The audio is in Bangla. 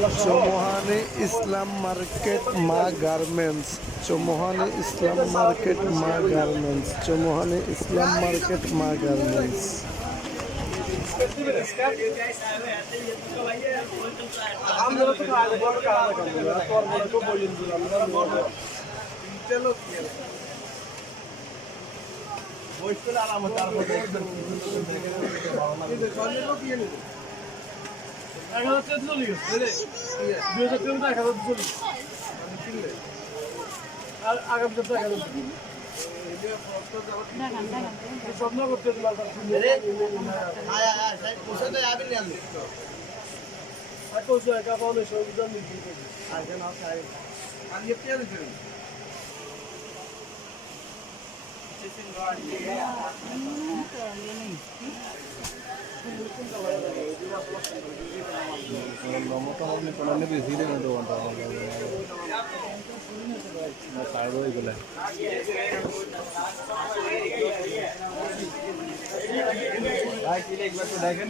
চৌমুহানি ইসলাম মার্কেট মা গার্মেন্টস, চৌমুহানি ইসলাম মার্কেট মা গার্মেন্টস, চৌমুহানি ইসলাম মার্কেট মা গার্মেন্টস। আগামী সপ্তাহে স্বপ্ন করতে দেখেন